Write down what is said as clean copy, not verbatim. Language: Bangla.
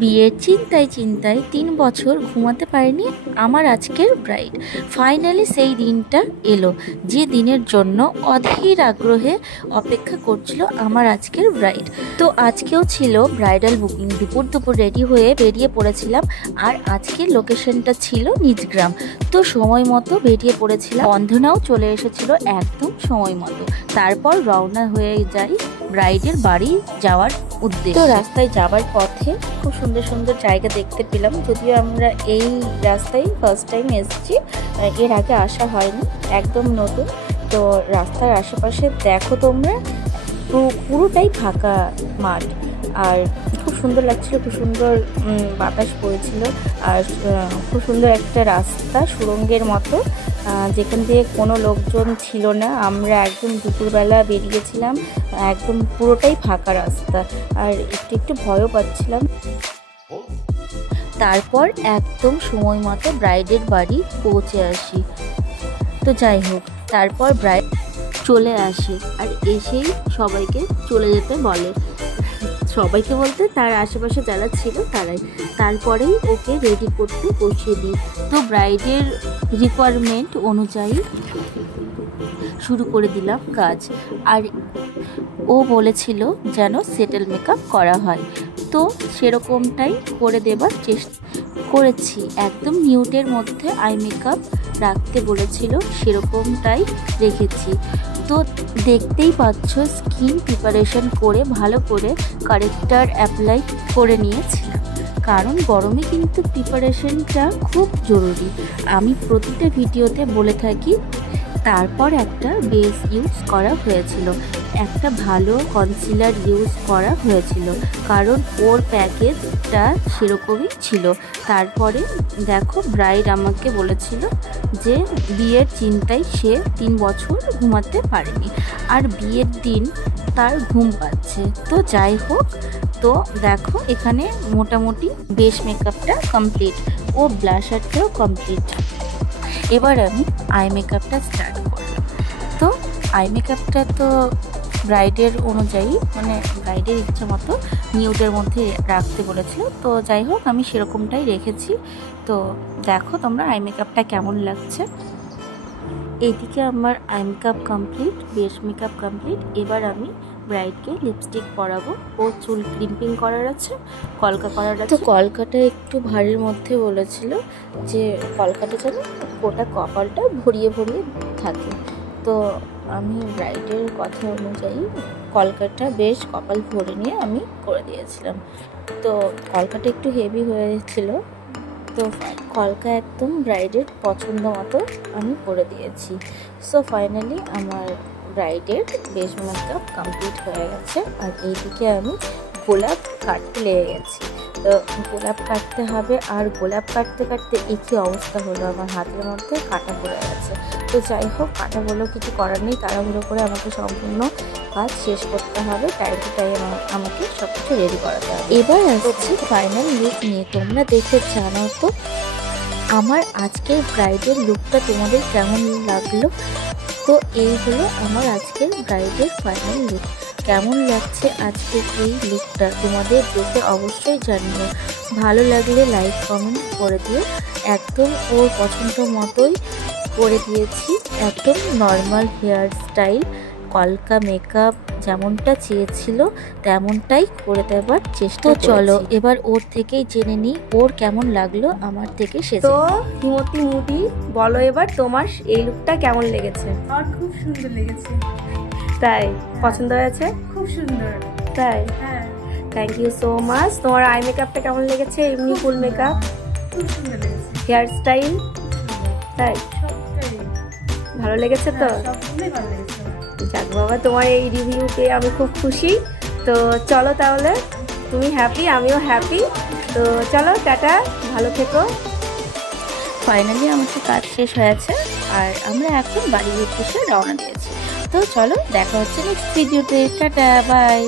বিয়ের চিন্তায় চিন্তায় 3 বছর ঘুমাতে পারিনি আমার আজকের ব্রাইড। ফাইনালি সেই দিনটা এলো, যে দিনের জন্য অধীর আগ্রহে অপেক্ষা করছিল আমার আজকের ব্রাইড। তো আজকেও ছিল ব্রাইডাল বুকিং। দুপুর রেডি হয়ে বেরিয়ে পড়েছিলাম, আর আজকের লোকেশনটা ছিল নিজ গ্রাম। তো সময় মতো বেরিয়ে পড়েছিলাম, বন্ধনাও চলে এসেছিল একদম সময় মতো। তারপর রওনা হয়ে যাই ব্রাইডের বাড়ি যাওয়ার উদ্দেশ্যে। তো রাস্তায় যাওয়ার পথে খুব সুন্দর সুন্দর জায়গা দেখতে পেলাম, যদিও আমরা এই রাস্তায় ফার্স্ট টাইম এসেছি, এর আগে আসা হয়নি, একদম নতুন। তো রাস্তার আশেপাশে দেখো তোমরা, পুরোটাই ফাঁকা মাঠ, আর খুব সুন্দর লাগছিল, খুব সুন্দর বাতাস পড়েছিল, আর খুব সুন্দর একটা রাস্তা সুড়ঙ্গের মতো, যেখান দিয়ে কোনো লোকজন ছিল না। আমরা একদম দুপুরবেলা বেরিয়েছিলাম, একদম পুরোটাই ফাঁকা রাস্তা, আর একটু একটু ভয়ও পাচ্ছিলাম। তারপর একদম সময় মতো ব্রাইডের বাড়ি পৌঁছে আসি। তো যাই হোক, তারপর ব্রাইড চলে আসে, আর এসেই সবাইকে চলে যেতে বলে। সবাইকে বলতে তার আশেপাশে যারা ছিল তারাই। তারপরেই ওকে রেডি করতে বসিয়ে দিই। তো ব্রাইডের রিকোয়ারমেন্ট অনুযায়ী শুরু করে দিলাম কাজ, আর ও বলেছিল যেন সেটেল মেকআপ করা হয়, তো সেরকমটাই করে দেবার চেষ্টা করেছি। একদম নিউটের মধ্যে আই মেকআপ রাখতে বলেছিল, সেরকমটাই রেখেছি। তো দেখতেই পাচ্ছ, স্কিন প্রিপারেশন করে ভালো করে কারেক্টার অ্যাপ্লাই করে নিয়েছিলাম, কারণ গরমে কিন্তু প্রিপারেশনটা খুব জরুরি। আমি প্রতিটা ভিডিওতে বলে থাকি। তারপর একটা বেস ইউজ করা হয়েছিল, একটা ভালো কনসিলার ইউজ করা হয়েছিল, কারণ ওর প্যাকেজটা সেরকমই ছিল। তারপরে দেখো, ব্রাইড আমাকে বলেছিল যে বিয়ের চিন্তায় সে 3 বছর ঘুমাতে পারেনি, আর বিয়ের দিন তার ঘুম পাচ্ছে। তো যাই হোক, তো দেখো এখানে মোটামুটি বেস মেকআপটা কমপ্লিট, ও ব্লাশারটাও কমপ্লিট। এবার আমি আই মেকআপটা স্টার্ট করলাম। তো আই মেকআপটা তো ব্রাইডের অনুযায়ী, মানে ব্রাইডের ইচ্ছা মতো নিউডের মধ্যে রাখতে বলেছিল। তো যাই হোক, আমি সেরকমটাই রেখেছি। তো দেখো তোমরা আই মেকআপটা কেমন লাগছে। এইদিকে আমার eye makeup complete, base makeup complete. এবার আমি ব্রাইডকে লিপস্টিক পরাবো। ও চুল ক্রিম্পিং করার আছে, কলকা করার আছে। তো কলকাটা একটু ভারীর মধ্যে বলেছিল, যে কলকাটা যেন গোটা কপালটা ভরিয়ে ভরিয়ে থাকে। তো আমি ব্রাইডের কথা অনুযায়ী কলকাটা বেশ কপাল ভরে নিয়ে আমি করে দিয়েছিলাম। তো কলকাটা একটু হেভি হয়েছিল, তো কলকা একদম ব্রাইডের পছন্দ মতো আমি করে দিয়েছি। সো ফাইনালি আমার ব্রাইডের বেস মেকআপ কমপ্লিট হয়ে গেছে। আর এইদিকে আমি গোলাপ কাটতে লেগে গেছি। তো গোলাপ কাটতে হবে, আর গোলাপ কাটতে কাটতে একই অবস্থা হলো, আমার হাতের মধ্যে কাটা পড়ে গেছে। তো যাই হোক, কাটা হলো, কিছু করার নেই, তাড়াহুড়ো করে আমাকে সম্পূর্ণ কাজ শেষ করতে হবে। টাইম টু টাইম আমাকে সব কিছু রেডি করাতে হবে। এবার আসছি ফাইনাল লুক নিয়ে। তোমরা দেখে জানাও তো আমার আজকের ব্রাইডের লুকটা তোমাদের কেমন লাগলো। তো এই হলো আমার আজকের ব্রাইডের ফাইনাল লুক। কেমন লাগছে আজকের এই লুকটা তোমাদের দেখে অবশ্যই জানিও। ভালো লাগলে লাইক কমেন্ট করে দিও। একদম ওর পছন্দ মতোই করে দিয়েছি, একদম নর্মাল হেয়ার স্টাইল, কলকা মেকআপ যেমনটা চেয়েছিল তেমনটাই করে দেবার চেষ্টা। চলো এবার ওর থেকেই জেনে নিই ওর কেমন লাগলো আমার থেকে সেজে। তো হিমতি মুদি বলো, এবার তোমার এই লুকটা কেমন লেগেছে? আমার খুব সুন্দর লেগেছে। তাই পছন্দ হয়েছে? খুব সুন্দর। তাই, হ্যাঁ, থ্যাংক ইউ সো মাচ। তোমার আই মেকআপটা কেমন লেগেছে? এমনি ফুল মেকআপ, খুব সুন্দর লেগেছে। হেয়ার স্টাইল, তাই সবটাই ভালো লেগেছে তো? সবগুলোই ভালো লেগেছে। যাক বাবা, তোমার এই রিভিউ পেয়ে আমি খুব খুশি। তো চলো তাহলে, তুমি হ্যাপি, আমিও হ্যাপি। তো চলো, টাটা, ভালো থেকো। ফাইনালি আমাদের কাজ শেষ হয়েছে, আর আমরা এখন বাড়ির উদ্দেশ্যে রওনা দিয়েছি। তো চলো, দেখা হচ্ছে নেক্সট ভিডিওতে। টাটা, বাই।